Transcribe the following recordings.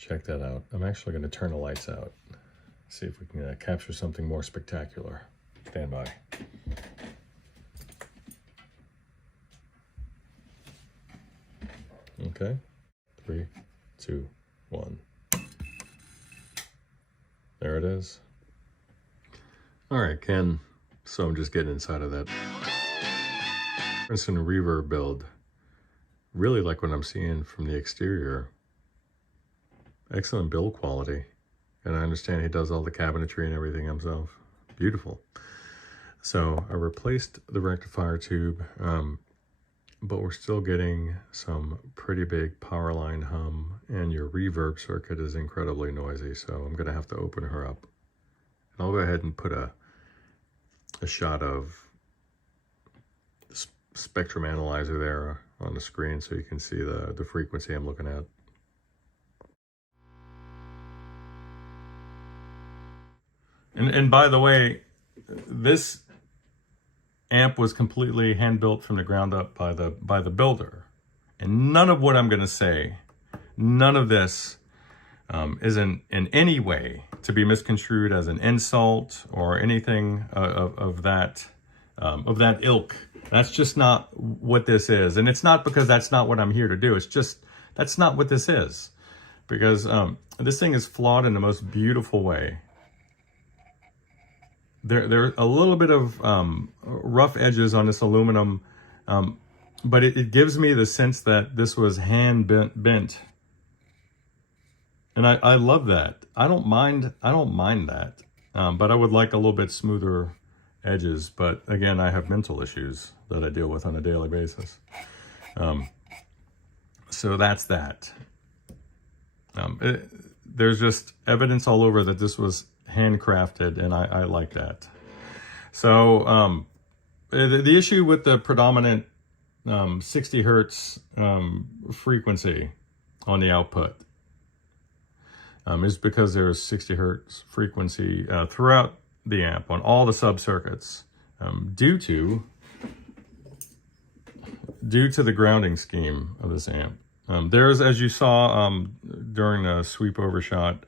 Check that out. I'm actually going to turn the lights out. See if we can capture something more spectacular. Stand by. Okay. 3, 2, 1. There it is. All right, Ken. So I'm just getting inside of that Princeton Reverb build. Really like what I'm seeing from the exterior. Excellent build quality. And I understand he does all the cabinetry and everything himself. Beautiful. So I replaced the rectifier tube, but we're still getting some pretty big power line hum, and your reverb circuit is incredibly noisy, so I'm going to have to open her up. And I'll go ahead and put a shot of spectrum analyzer there on the screen so you can see the frequency I'm looking at. And by the way, this amp was completely hand-built from the ground up by the builder. And none of what I'm going to say, none of this isn't in any way to be misconstrued as an insult or anything of that ilk. That's just not what this is. And it's not because that's not what I'm here to do. It's just, that's not what this is. Because this thing is flawed in the most beautiful way. There a little bit of rough edges on this aluminum, but it gives me the sense that this was hand bent. And I love that. I don't mind that. But I would like a little bit smoother edges. But again, I have mental issues that I deal with on a daily basis. So that's that. There's just evidence all over that this was handcrafted, and I like that. So the issue with the predominant 60 hertz frequency on the output is because there's 60 hertz frequency throughout the amp on all the sub-circuits due to the grounding scheme of this amp. There's, as you saw during the sweep over shot,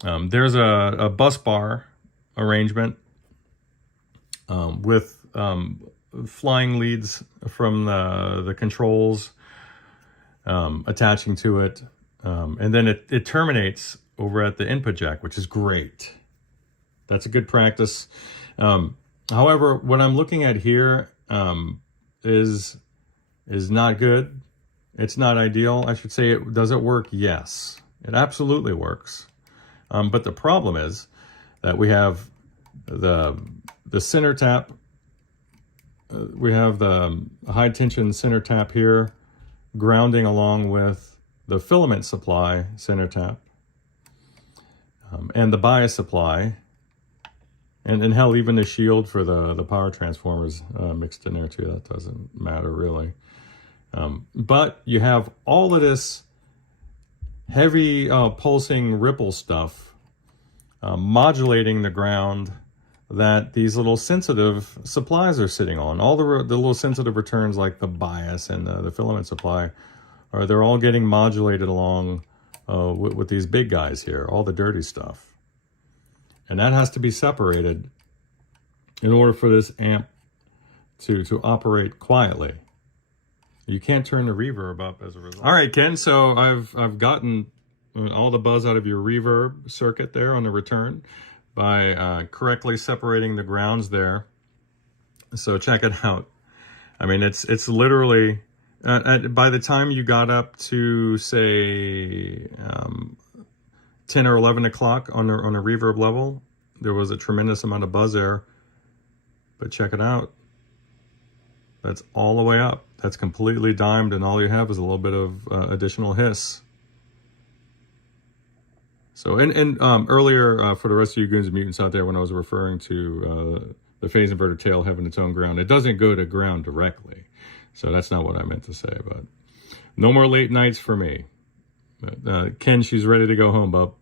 there's a bus bar arrangement with flying leads from the controls attaching to it. And then it terminates over at the input jack, which is great. That's a good practice. However, what I'm looking at here is not good. It's not ideal. I should say, does it work? Yes, it absolutely works. But the problem is that we have the center tap. We have the high tension center tap here grounding along with the filament supply center tap and the bias supply. And hell, even the shield for the power transformers mixed in there too. That doesn't matter really. But you have all of this heavy pulsing ripple stuff modulating the ground that these little sensitive supplies are sitting on. All the little sensitive returns like the bias and the filament supply, they're all getting modulated along with these big guys here, all the dirty stuff. And that has to be separated in order for this amp to operate quietly. You can't turn the reverb up as a result. All right, Ken, so I've gotten all the buzz out of your reverb circuit there on the return by correctly separating the grounds there. So check it out. I mean, it's literally, by the time you got up to, say, 10 or 11 o'clock on a reverb level, there was a tremendous amount of buzz there. But check it out. That's all the way up. That's completely dimed, and all you have is a little bit of additional hiss. So, and earlier, for the rest of you goons and mutants out there, when I was referring to the phase inverter tail having its own ground, it doesn't go to ground directly. So that's not what I meant to say, but no more late nights for me. Ken, she's ready to go home, bub.